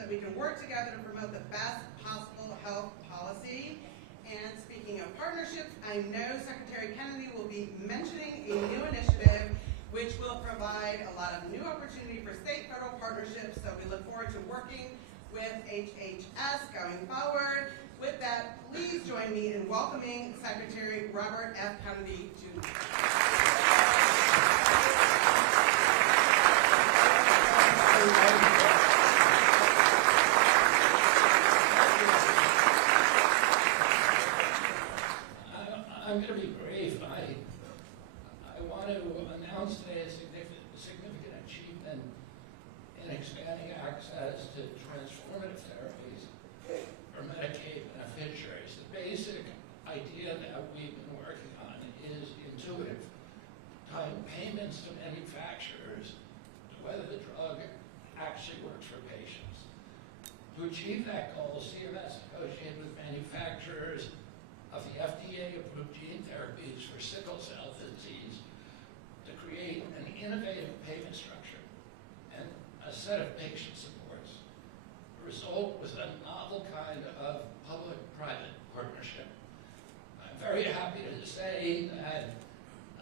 that we can work together to promote the best possible health policy. And speaking of partnerships, I know Secretary Kennedy will be mentioning a new initiative which will provide a lot of new opportunity for state-federal partnerships. So we look forward to working with HHS going forward. With that, please join me in welcoming Secretary Robert F. Kennedy Jr. I'm going to be brief. I want to announce today a significant achievement in expanding access to transformative therapies for Medicaid beneficiaries. The basic idea that we've been working on is intuitive, tying payments to manufacturers to whether the drug actually works for patients. To achieve that goal, CMS negotiated with manufacturers of the FDA-approved gene therapies for sickle cell disease to create an innovative payment structure and a set of patient supports. The result was a novel kind of public-private partnership. I'm very happy to say that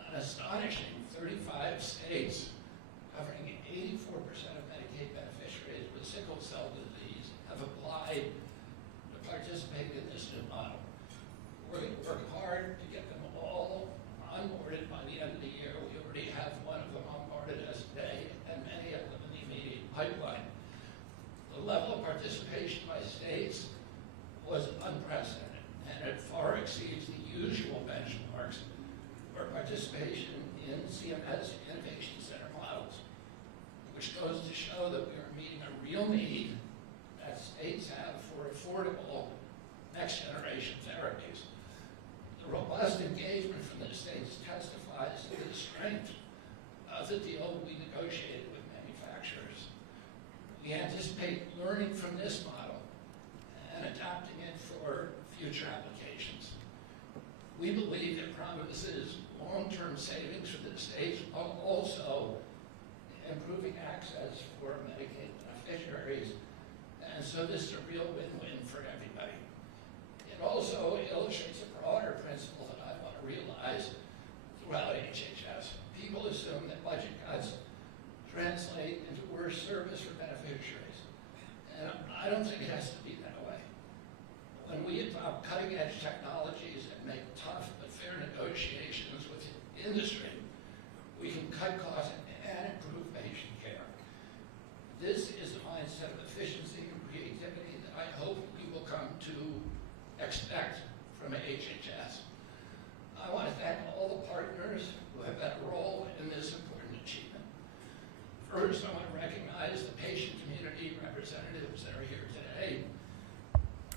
an astonishing 35 states, covering 84% of Medicaid beneficiaries with sickle cell disease, have applied to participate in this new model. We're going to work hard to get them all onboarded by the end of the year. We already have one of them onboarded as today, and many of them in the immediate pipeline. The level of participation by states was unprecedented, and it far exceeds the usual benchmarks for participation in CMS Innovation Center models, which goes to show that we are meeting a real need that states have for affordable next-generation therapies. The robust engagement from the states testifies to the strength of the deal we negotiated with manufacturers. We anticipate learning from this model and adapting it for future applications. We believe it promises long-term savings for the states while also improving access for Medicaid beneficiaries. And so this is a real win-win for everybody. It also illustrates a broader principle that I want to realize throughout HHS. People assume that budget cuts translate into worse service for beneficiaries. And I don't think it has to be that way. When we adopt cutting-edge technologies and make tough but fair negotiations with industry, we can cut costs and improve patient care. This is a mindset of efficiency and creativity that I hope we will come to expect from HHS. I want to thank all the partners who have had a role in this important achievement. First, I want to recognize the patient community representatives that are here today.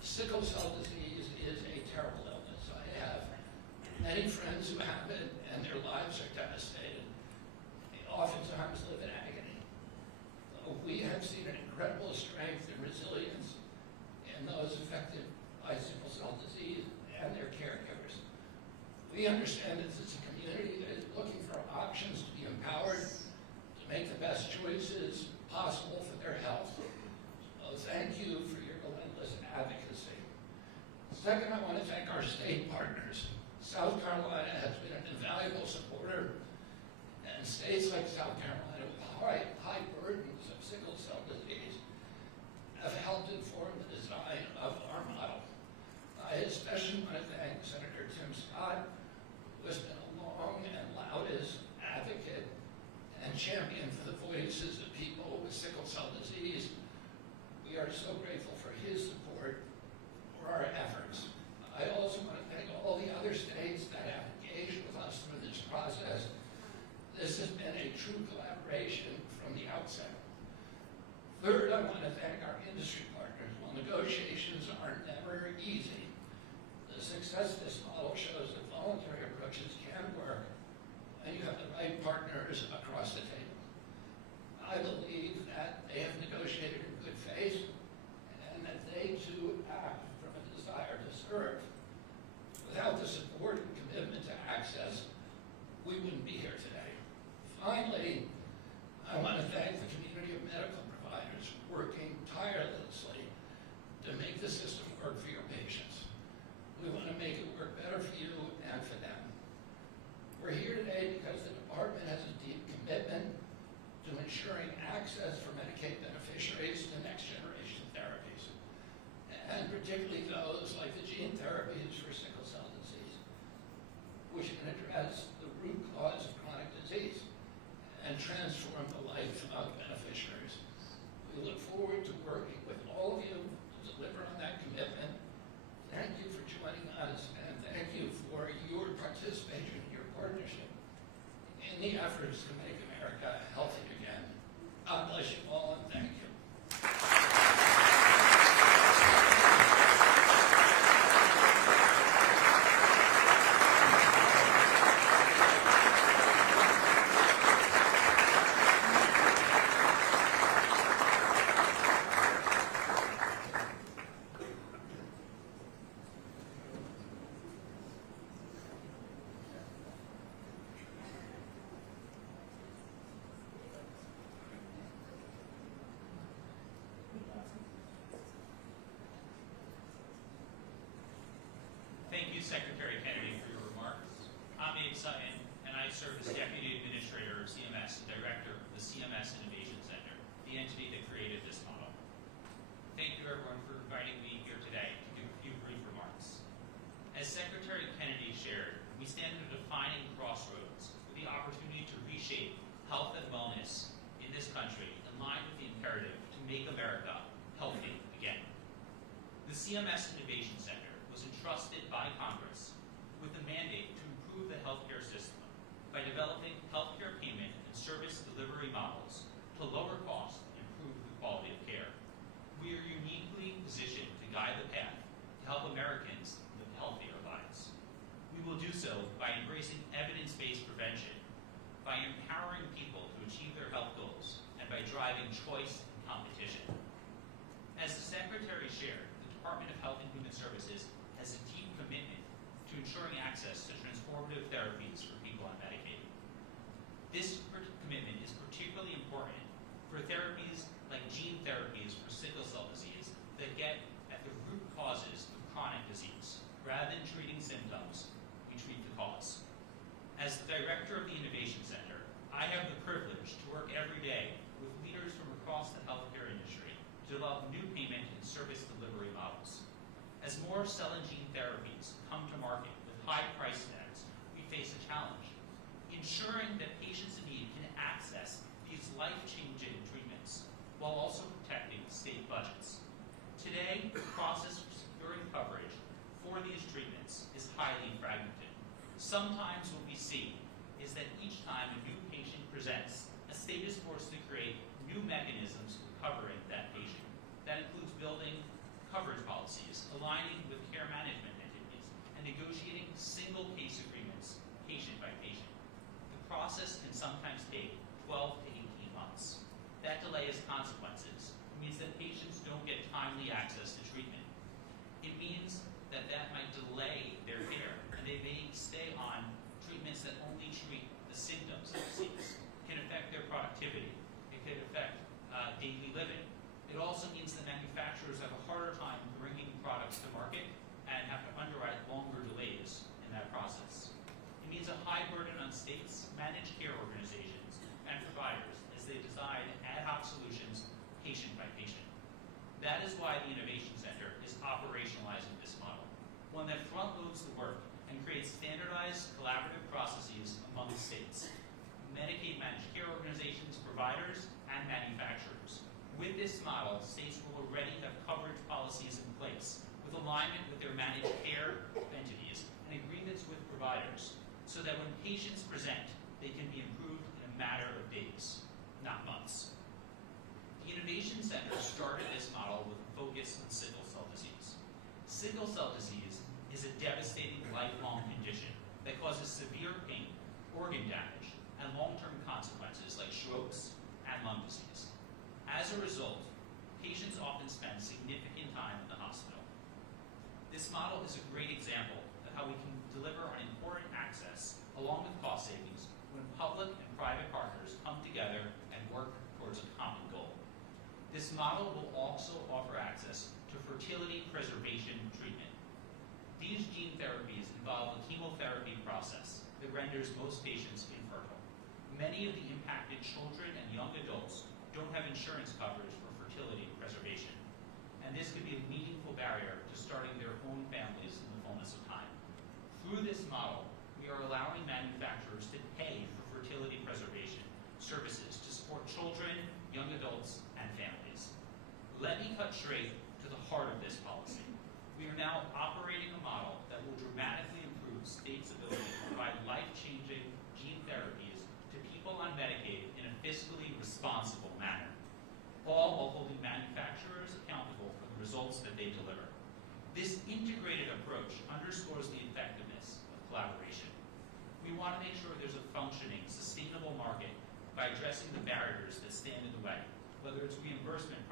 Sickle cell disease is a terrible illness. I have many friends who have it, and their lives are devastated. They oftentimes live in agony. We have seen an incredible strength and resilience in those affected by sickle cell disease and their caregivers. We understand that this is a community that is looking for options to be empowered to make the best choices possible for their health. So thank you for your relentless advocacy. Second, I want to thank our state partners. South Carolina has been an invaluable supporter, and states like South Carolina with high burdens of sickle cell disease have helped inform the design of our model. I especially want to thank Senator Tim Scott, who has been a long and loudest advocate and champion for the voices of people with sickle cell disease. We are so grateful for his support for our efforts. I also want to thank all the other states that have engaged with us through this process. This has been a true collaboration from the outset. Third, I want to thank our industry partners. While negotiations are never easy, the success of this model shows that voluntary approaches can work, and you have the right partners across the table. I believe that they have negotiated in good faith, and that they too act from a desire to serve. Without the support and commitment to access, we wouldn't be here today. Finally, I want to thank the community of medical providers working tirelessly the system work for your patients. We want to make it work better for you and for them. We're here today because the department has a deep commitment to ensuring access for Medicaid beneficiaries to next generation therapies, and particularly those like the gene therapies for sickle cell disease, which can address the root cause of chronic disease and transform the life of beneficiaries. We look forward to working with all of you to deliver on that commitment. Thank you for joining us, and thank you for your participation, your partnership in the efforts to make America healthy again. God bless you all, and thank you. Thank you, Secretary Kennedy, for your remarks. I'm Abe Sutton, and I serve as Deputy Administrator of CMS and Director of the CMS Innovation Center, the entity that created this model. Thank you, everyone, for inviting me here today to give a few brief remarks. As Secretary Kennedy shared, we stand at a defining crossroads with the opportunity to reshape health and wellness in this country in line with the imperative to make America healthy again. The CMS Innovation Center was entrusted by Congress with the mandate to improve the healthcare system by developing healthcare payment and service delivery models to lower costs and improve the quality of care. We are uniquely positioned to guide the path to help Americans live healthier lives. We will do so by embracing evidence-based prevention, by empowering people to achieve their health goals, and by driving choice and competition. As the Secretary shared, the Department of Health and Human Services has a deep commitment to ensuring access to transformative therapies for people on Medicaid. This commitment is particularly important for therapies like gene therapies for sickle cell disease that get at the root causes of chronic disease. Rather than treating symptoms, we treat the cause. As the Director of the Innovation Center, I have the privilege to work every day with leaders from across the healthcare industry to develop new payment and service delivery models. As more cell and gene therapies come to market with high price tags, we face a challenge. Ensuring that patients in need can access these life-changing treatments while also protecting state budgets. Today, the process for securing coverage for these treatments is highly fragmented. Sometimes what we see is that each time a new patient presents, a state is forced to create new mechanisms for covering that patient. That includes building coverage policies, aligning with care management entities, and negotiating single case agreements patient by patient. The process can sometimes take 12 to 18 months. That delay has consequences. It means that patients don't get timely access to treatment. It means that might delay their care, and they may stay on treatments that only treat the symptoms of disease. It can affect their productivity. It could affect daily living. It also means that manufacturers have a harder time bringing products to market and have to underwrite longer delays in that process. It means a high burden on states, managed care organizations, and providers as they design ad hoc solutions patient by patient. That is why the Innovation Center is operationalizing this model, one that front-loads the work and creates standardized collaborative processes among states, Medicaid managed care organizations, providers, and manufacturers. With this model, states will already have coverage policies in place with alignment with their managed care entities and agreements with providers so that when patients present, they can be improved in a matter of days, not months. The Innovation Center started this model with a focus on sickle cell disease. Sickle cell disease is a devastating lifelong condition that causes severe pain, organ damage, and long-term consequences like strokes and lung disease. As a result, patients often spend significant time in the hospital. This model is a great example of how we can deliver on important access along with cost savings when public and private partners come together and work towards a common goal. This model will also offer access to fertility process that renders most patients infertile. Many of the impacted children and young adults don't have insurance coverage for fertility preservation, and this could be a meaningful barrier to starting their own families in the fullness of time. Through this model, we are allowing manufacturers to pay for fertility preservation services to support children, young adults, and families. Let me cut straight to the heart of this policy. We are now operating a model that will dramatically improve states' ability to provide life-changing gene therapies to people on Medicaid in a fiscally responsible manner, all while holding manufacturers accountable for the results that they deliver. This integrated approach underscores the effectiveness of collaboration. We want to make sure there's a functioning, sustainable market by addressing the barriers that stand in the way, whether it's reimbursement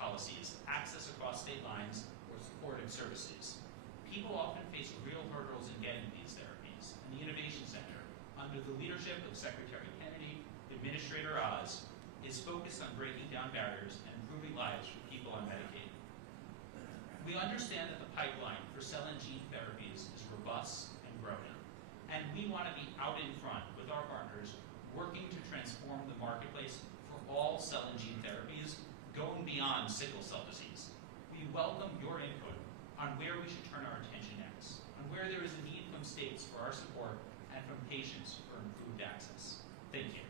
policies, access across state lines, or supportive services. People often face real hurdles in getting these therapies, and the Innovation Center, under the leadership of Secretary Kennedy, Administrator Oz, is focused on breaking down barriers and improving lives for people on Medicaid. We understand that the pipeline for cell and gene therapies is robust and growing, and we want to be out in front with our partners, working to transform the marketplace for all cell and gene therapies, going beyond sickle cell disease. We welcome your input on where we should turn our attention next, on where there is a need from states for our support and from patients for improved access. Thank you.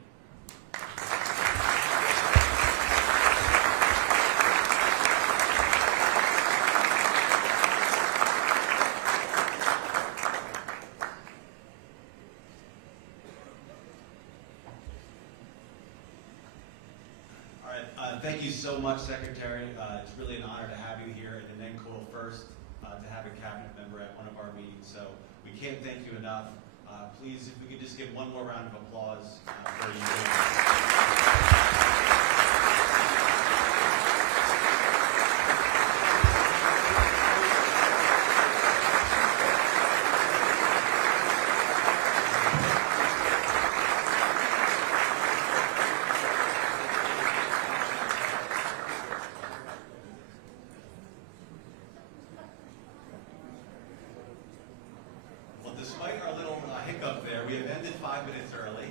Thank you so much, Secretary. It's really an honor to have you here, and then NCOIL first, to have a cabinet member at one of our meetings. So we can't thank you enough. Please, if we could just give one more round of applause for you. Despite our little hiccup there, we have ended 5 minutes early,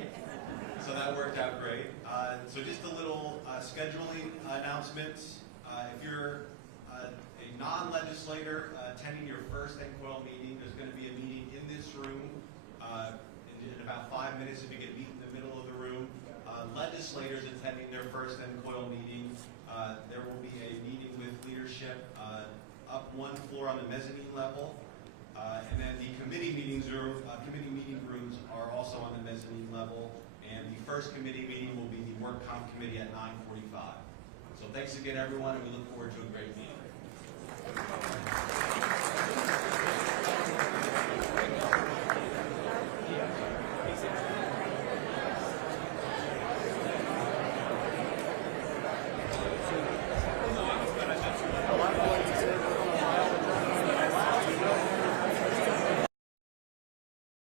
so that worked out great. So just a little scheduling announcements. If you're a non-legislator attending your first NCOIL meeting, there's going to be a meeting in this room in about 5 minutes if you can meet in the middle of the room. Legislators attending their first NCOIL meeting, there will be a meeting with leadership up one floor on the mezzanine level. And then the committee meeting rooms are also on the mezzanine level, and the first committee meeting will be the Work Comp Committee at 9:45. So thanks again, everyone, and we look forward to a great meeting.